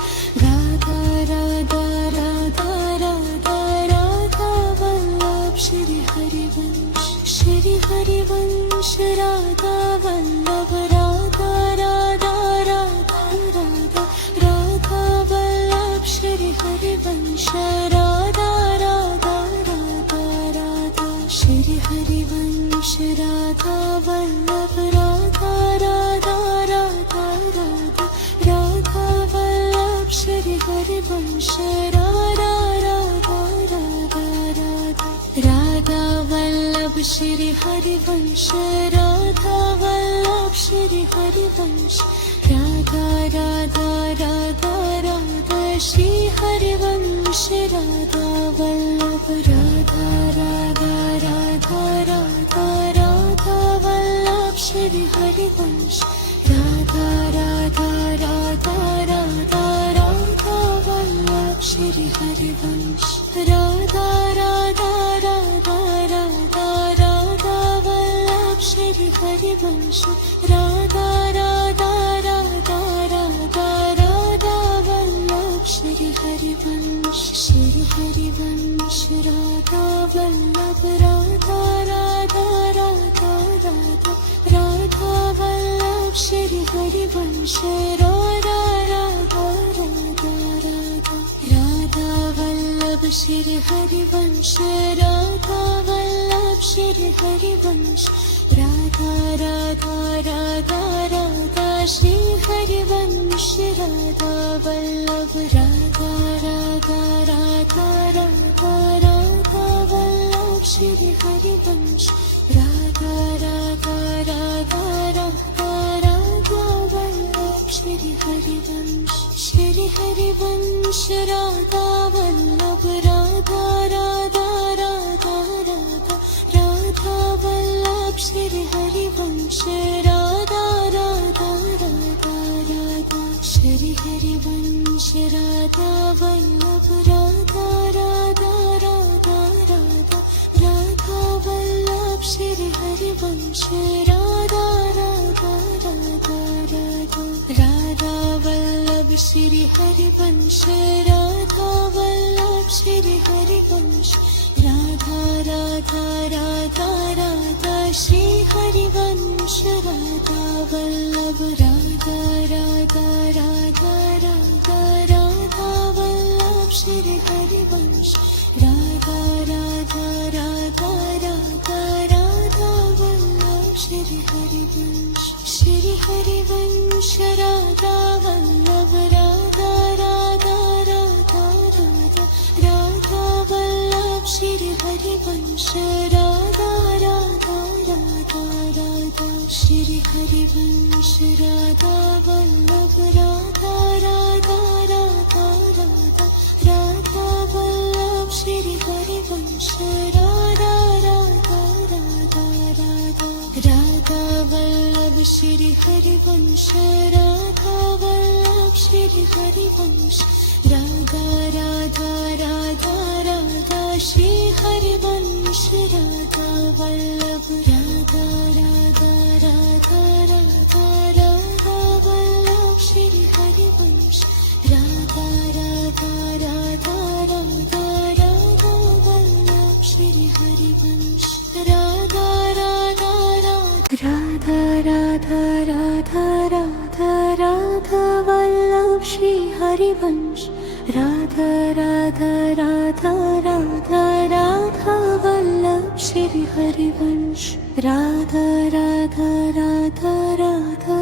राधा राधा राधा राधा राधा वल्लभ श्री हरिवंश श्री हरिवंश राधा वल्लभ राधा राधा राधा राधा राधा वल्लभ श्री हरिवंश राधा राधा राधा राधा श्री हरिवंश राधा वल्लभ राधा राधा राधा राधा राधा वल्लभ श्री हरिवंश राधा राधा राधा राधा राधा वल्लभ श्री हरिवंश राधा वल्लभ श्री हरिवंश राधा राधा राधा राधा श्री हरिवंश राधा वल्लभ राधा राधा राधा राधा राधा वल्लभ श्री हरिवंश राधा राधा राधा राधा राधा वल्लभ श्री हरिवंश राधा राधा राधा राधा राधा वल्लभ श्री हरिवंश राधा राधा राधा राधा राधा वल्लभ श्री हरिवंश श्री हरिवंश राधा वल्लभ राधा राधा राधा राधा राधा वल्लभ श्री हरिवंश राधा राधा राधा राधा राधा वल्लभ श्री हरिवंश राधा वल्लभ श्री हरिवंश राधा राधा राधा राधा श्री हरिवंश राधा वल्लभ राधा राधा राधा राधा राधा वल्लभ श्री हरिवंश राधा राधा राधा राधा राधा वल्लभ श्री हरिवंश श्री हरिवंश राधा वल्लभ राधा राधा राधा राधा राधा वल्लभ श्री हरिवंश राधा राधा राधा राधा श्री हरिवंश राधा वल्लभ राधा राधा राधा राधा राधा वल्लभ श्री हरिवंश राधा राधा राधा राधा राधा वल्लभ श्री हरिवंश राधा वल्लभ श्री हरिवंश राधा राधा राधा राधा श्री हरिवंश राधा वल्लभ राधा राधा राधा राधा राधा वल्लभ श्री हरिवंश राधा राधा राधा राधा राधा वल्लभ श्री हरिवंश राधा वल्लभ राधा राधा राधा राधा राधा वल्लभ श्री हरिवंश राधा राधा राधा राधा श्री हरिवंश राधा वल्लभ राधा राधा राधा राधा राधा वल्लभ श्री हरिवंश राधा राधा राधा राधा राधा वल्लभ श्री हरिवंश राधा वल्लभ श्री हरिवंश राधा राधा राधा राधा श्री हरिवंश राधा वल्लभ राधा राधा राधा राधा राधा वल्लभ श्री हरिवंश राधा राधा राधा राधा राधा वल्लभ श्री हरिवंश राधा राधा राधा राधा राधा राधा राधा वल्लभ श्री हरिवंश राधा राधा राधा राधा राधा वल्लभ श्री हरिवंश राधा राधा राधा राधा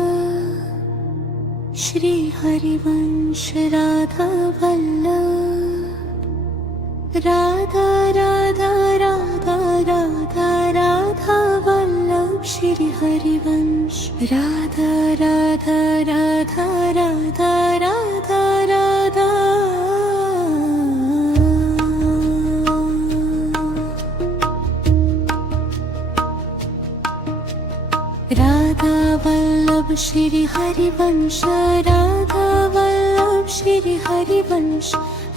श्री हरिवंश राधा वल्लभ राधा राधा राधा राधा राधा वल्लभ श्री हरिवंश राधा राधा राधा राधा राधा राधा राधा वल्लभ श्री हरिवंश राधा वल्लभ श्री हरिवंश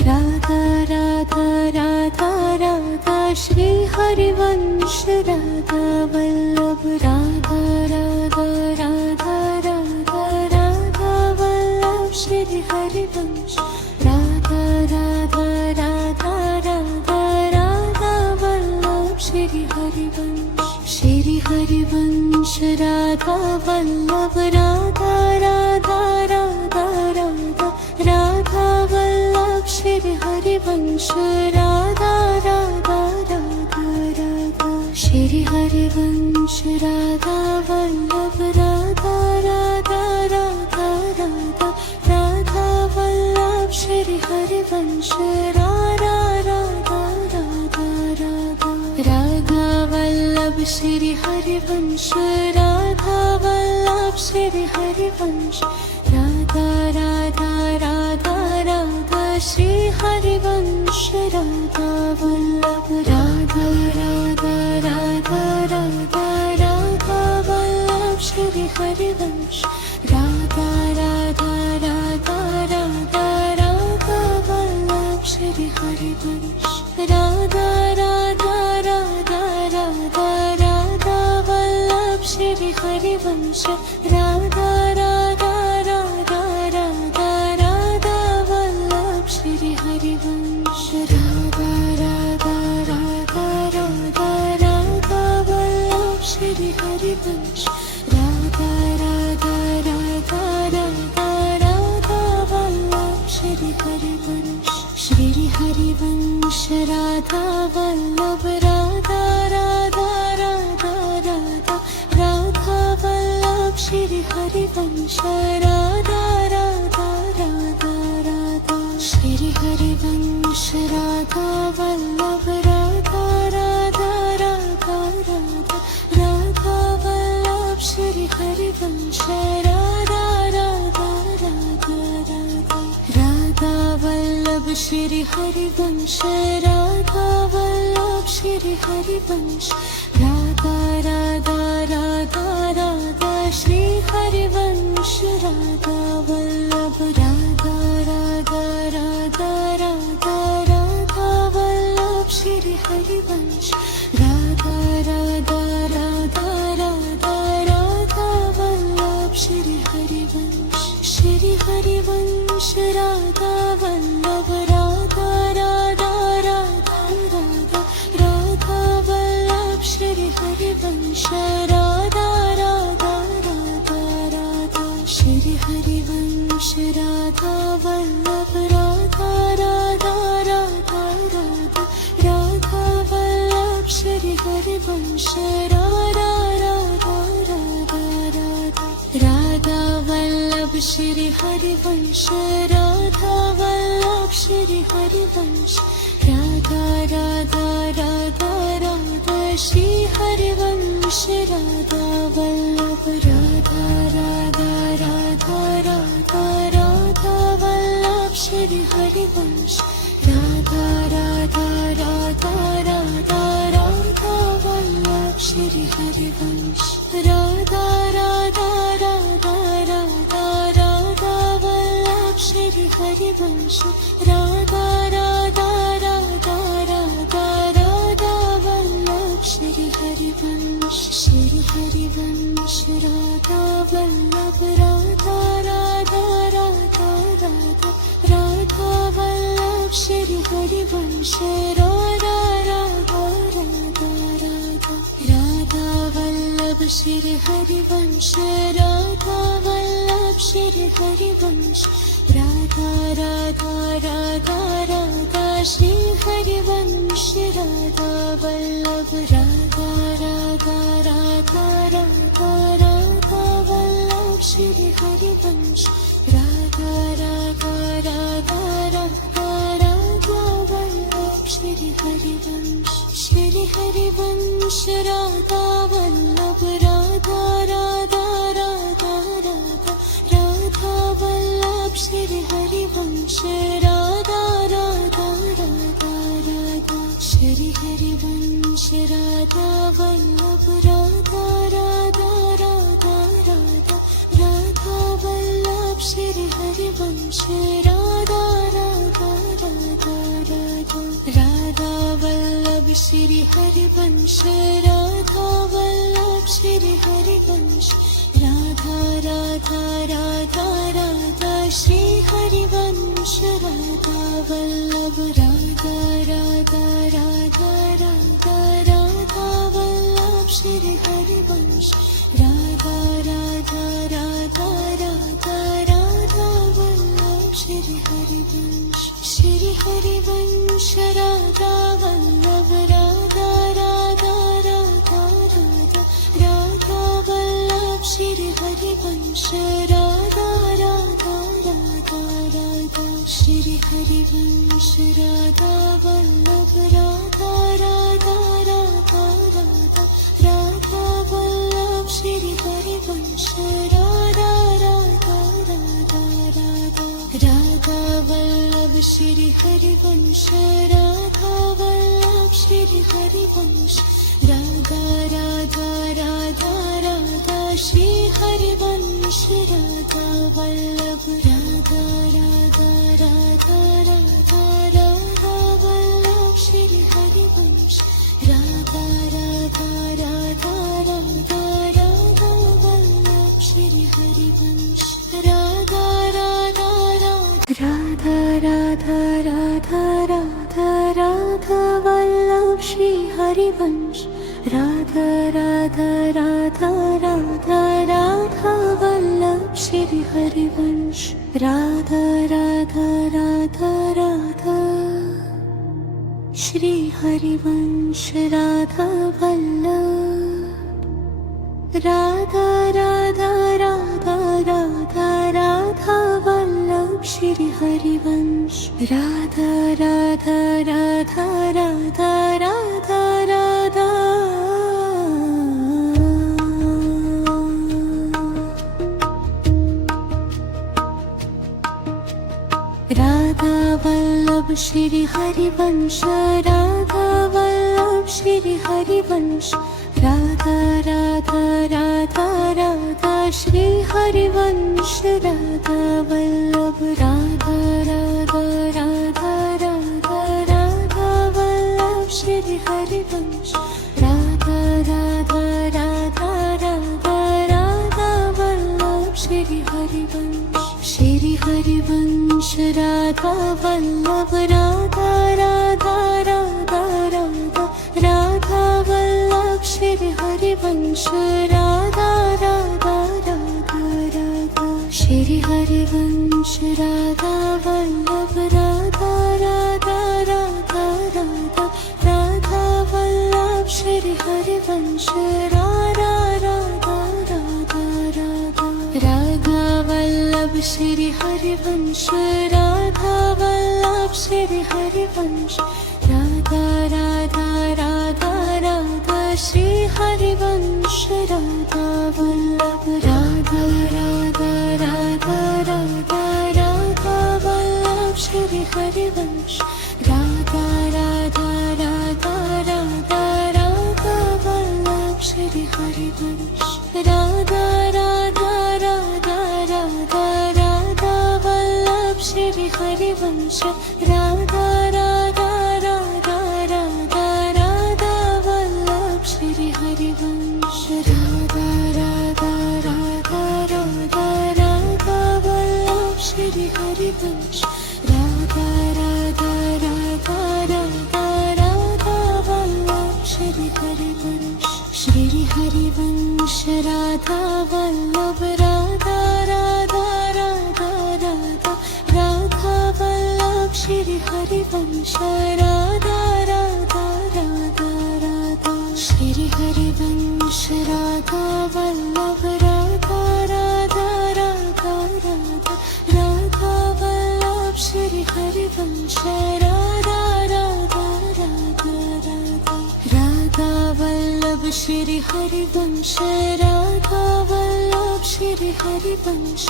राधा राधा राधा राधा श्री हरिवंश राधा वल्लभ राधा राधा राधा राधा राधा वल्लभ श्री हरिवंश राधा राधा राधा राधा राधा वल्लभ श्री हरिवंश श्री हरिवंश राधा वल्लभ राधा राधा राधा राधा राधा वल्लभ श्री हरिवंश राधा राधा राधा राधा श्री हरिवंश राधा वल्लभ राधा राधा राधा राधा राधा वल्लभ श्री हरिवंश राधा राधा राधा राधा राधा वल्लभ श्री हरिवंश राधा वल्लभ श्री हरिवंश राधा राधा राधा राधा श्री हरिवंश राधा वल्लभ राधा राधा राधा राधा राधा वल्लभ श्री हरिवंश राधा राधा राधा राधा राधा वल्लभ श्री हरिवंश राधा राधा राधा राधा राधा वल्लभ श्री हरिवंश राधा राधा राधा राधा राधा वल्लभ श्री हरिवंश राधा राधा राधा राधा राधा वल्लभ श्री हरिवंश राधा राधा राधा राधा राधा वल्लभ श्री हरिवंश श्री हरिवंश राधा वल्लभ राधा राधा राधा राधा राधा वल्लभ श्री हरिवंश राधा राधा राधा राधा श्री हरिवंश राधा वल्लभ राधा राधा राधा राधा राधा वल्लभ श्री हरिवंश राधा राधा राधा राधा राधा वल्लभ श्री हरिवंश राधा वल्लभ श्री हरिवंश राधा राधा राधा राधा श्री हरिवंश राधा वल्लभ राधा राधा राधा राधा राधा वल्लभ श्री हरिवंश राधा राधा राधा राधा राधा वल्लभ श्री हरिवंश श्री हरिवंश राधा वल्लभ राधा राधा राधा राधा राधा वल्लभ श्री हरिवंश राधा राधा राधा राधा श्री हरिवंश राधा वल्लभ राधा राधा राधा राधा हरिवंश राधा राधा राधा राधा राधा वल्लभ श्री हरिवंश राधा वल्लभ श्री हरिवंश राधा राधा राधा राधा श्री हरिवंश राधा वल्लभ राधा राधा राधा राधा राधा वल्लभ श्री हरिवंश राधा राधा राधा राधा राधा वल्लभ श्री हरिवंश राधा राधा राधा राधा राधा वल्लभ श्री हरिवंश राधा राधा राधा राधा राधा वल्लभ श्री हरिवंश राधा वल्लभ राधा राधा राधा राधा राधा वल्लभ श्री हरिवंश राधा राधा राधा राधा राधा वल्लभ श्री हरिवंश राधा वल्लभ श्री हरिवंश राधा राधा राधा राधा श्री हरिवंश राधा वल्लभ राधा राधा राधा राधा राधा वल्लभ श्री हरिवंश राधा राधा राधा राधा राधा वल्लभ श्री हरिवंश राधा वल्लभ राधा राधा राधा राधा राधा वल्लभ श्री हरिवंश राधा राधा राधा राधा श्री हरिवंश राधा वल्लभ राधा राधा राधा राधा राधा वल्लभ श्री हरिवंश राधा राधा राधा राधा राधा वल्लभ श्री हरिवंश राधा वल्लभ श्री हरिवंश राधा राधा राधा राधा श्री हरिवंश राधा वल्लभ राधा राधा राधा राधा राधा वल्लभ श्री हरिवंश राधा राधा राधा राधा राधा वल्लभ श्री हरिवंश राधा वल्लभ राधा राधा राधा राधा राधा वल्लभ श्री हरिवंश राधा राधा राधा राधा श्री हरिवंश राधा वल्लभ राधा राधा राधा राधा राधा वल्लभ श्री हरिवंश राधा राधा राधा राधा राधा वल्लभ श्री हरिवंश राधा वल्लभ श्री हरिवंश राधा राधा राधा राधा श्री हरिवंश राधा वल्लभ राधा राधा राधा राधा राधा वल्लभ श्री हरिवंश राधा राधा राधा राधा राधा वल्लभ श्री हरिवंश राधा राधा राधा राधा राधा राधा राधा वल्लभ श्री हरिवंश राधा राधा राधा राधा राधा वल्लभ श्री हरिवंश राधा राधा राधा राधा श्री हरिवंश राधा वल्लभ राधा राधा राधा राधा राधा वल्लभ श्री हरिवंश राधा राधा राधा राधा राधा राधा राधा वल्लभ श्री हरिवंश राधा वल्लभ श्री हरिवंश राधा राधा राधा राधा श्री हरिवंश राधा वल्लभ राधा राधा राधा राधा राधा वल्लभ श्री हरिवंश राधा राधा राधा राधा राधा वल्लभ श्री हरिवंश राधा वल्लभ राधा राधा राधा राधा राधा वल्लभ श्री हरिवंश राधा राधा राधा राधा श्री हरिवंश राधा वल्लभ राधा राधा राधा राधा राधा वल्लभ श्री हरि राधा राधा राधा राधा श्री हरिवंश राधा वल्लभ राधा राधा राधा राधा राधा वल्लभ श्री हरिवंश राधा राधा राधा राधा राधा वल्लभ श्री हरिवंश राधा राधा राधा राधा राधा वल्लभ श्री हरिवंश राधा राधा राधा राधा राधा वल्लभ श्री हरिवंश राधा राधा राधा राधा राधा वल्लभ श्री हरिवंश राधा राधा राधा राधा राधा वल्लभ श्री हरिवंश श्री हरिवंश राधा वल्लभ राधा राधा राधा राधा राधा वल्लभ श्री हरिवंश राधा राधा राधा राधा श्री हरिवंश राधा वल्लभ राधा राधा राधा राधा राधा वल्लभ श्री हरिवंश राधा राधा राधा राधा राधा वल्लभ श्री हरिवंश राधा वल्लभ श्री हरिवंश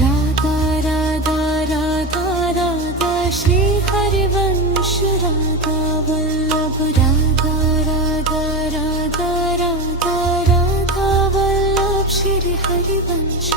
राधा राधा राधा राधा श्री हरिवंश राधा वल्लभ राधा राधा राधा राधा राधा वल्लभ श्री हरिवंश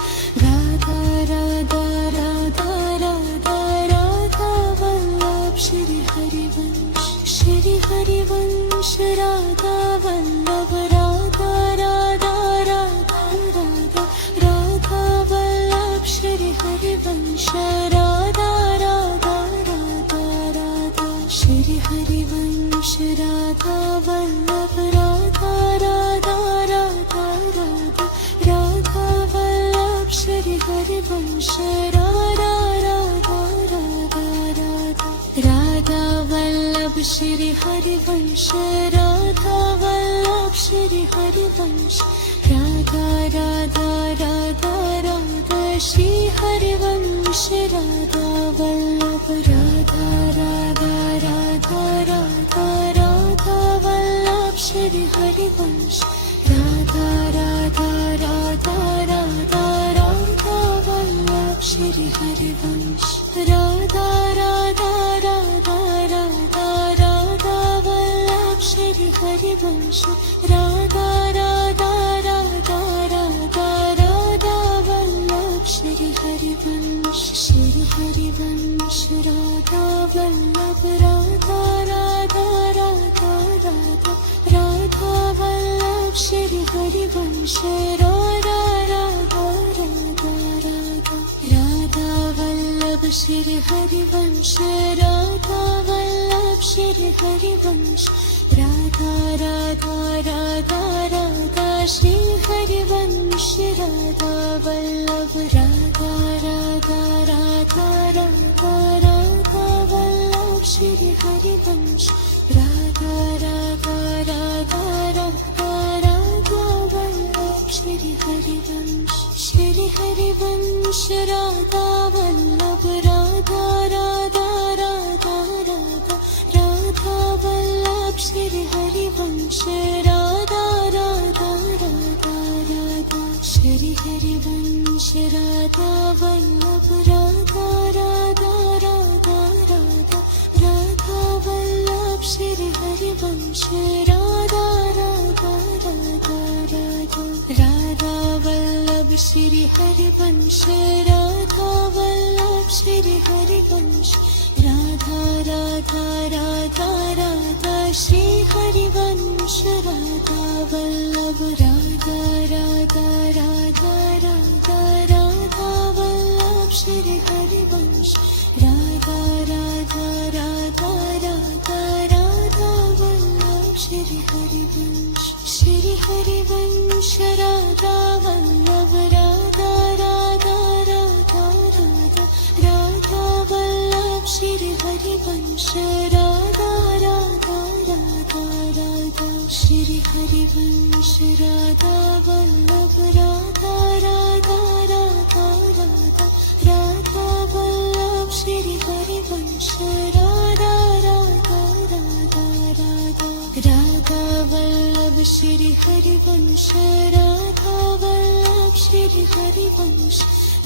राधा राधा राधा राधा राधा वल्लभ श्री हरिवंश श्री हरिवंश राधा वल्लभ राधा राधा राधा राधा राधा वल्लभ श्री हरिवंश राधा राधा राधा राधा श्री हरिवंश राधा वल्लभ राधा राधा राधा राधा राधा वल्लभ श्री हरिवंश राधा राधा राधा राधा राधा वल्लभ श्री हरिवंश राधा वल्लभ श्री हरिवंश राधा राधा राधा राधा श्री हरिवंश राधा वल्लभ राधा राधा राधा राधा राधा वल्लभ श्री हरिवंश राधा राधा राधा राधा राधा वल्लभ श्री हरिवंश राधा राधा राधा राधा राधा वल्लभ श्री हरिवंश राधा राधा राधा राधा राधा वल्लभ श्री हरिवंश श्री हरिवंश राधा वल्लभ राधा राधा राधा राधा राधा वल्लभ श्री हरिवंश राधा राधा राधा राधा राधा वल्लभ श्री हरिवंश राधा वल्लभ श्री हरिवंश राधा राधा राधा राधा श्री हरिवंश राधा वल्लभ राधा राधा राधा राधा राधा वल्लभ श्री हरिवंश राधा राधा राधा राधा राधा वल्लभ श्री हरिवंश श्री हरिवंश राधा वल्लभ राधा राधा राधा राधा राधा वल्लभ श्री हरिवंश राधा राधा राधा राधा श्री हरिवंश राधा वल्लभ राधा राधा राधा राधा राधा वल्लभ श्री हरिवंश राधा राधा राधा राधा राधा वल्लभ श्री हरिवंश राधा वल्लभ श्री हरिवंश राधा राधा राधा राधा श्री हरिवंश राधा वल्लभ राधा राधा राधा राधा राधा वल्लभ श्री हरिवंश राधा राधा राधा राधा राधा वल्लभ श्री हरिवंश श्री हरिवंश राधा वल्लभ राधा राधा राधा राधा राधा वल्लभ श्री हरिवंश राधा राधा राधा राधा श्री हरिवंश राधा वल्लभ राधा राधा राधा राधा राधा वल्लभ श्री हरिवंश राधा राधा श्री हरिवंश राधा वल्लभ श्री हरिवंश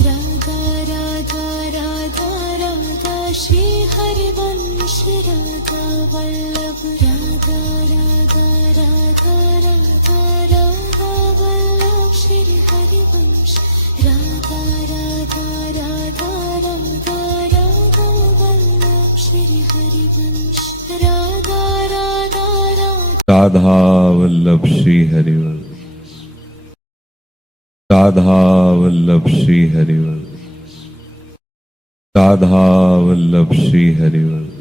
राधा राधा राधा राधा श्री हरिवंश राधा वल्लभ राधा राधा राधा राधा राधा वल्लभ श्री हरिवंश राधा राधा राधा राधा राधा वल्लभ श्री हरिवंश राधा राधा राधा वल्लभ श्री हरिवंश राधा वल्लभ श्री हरिवंश राधा वल्लभ श्री हरिवंश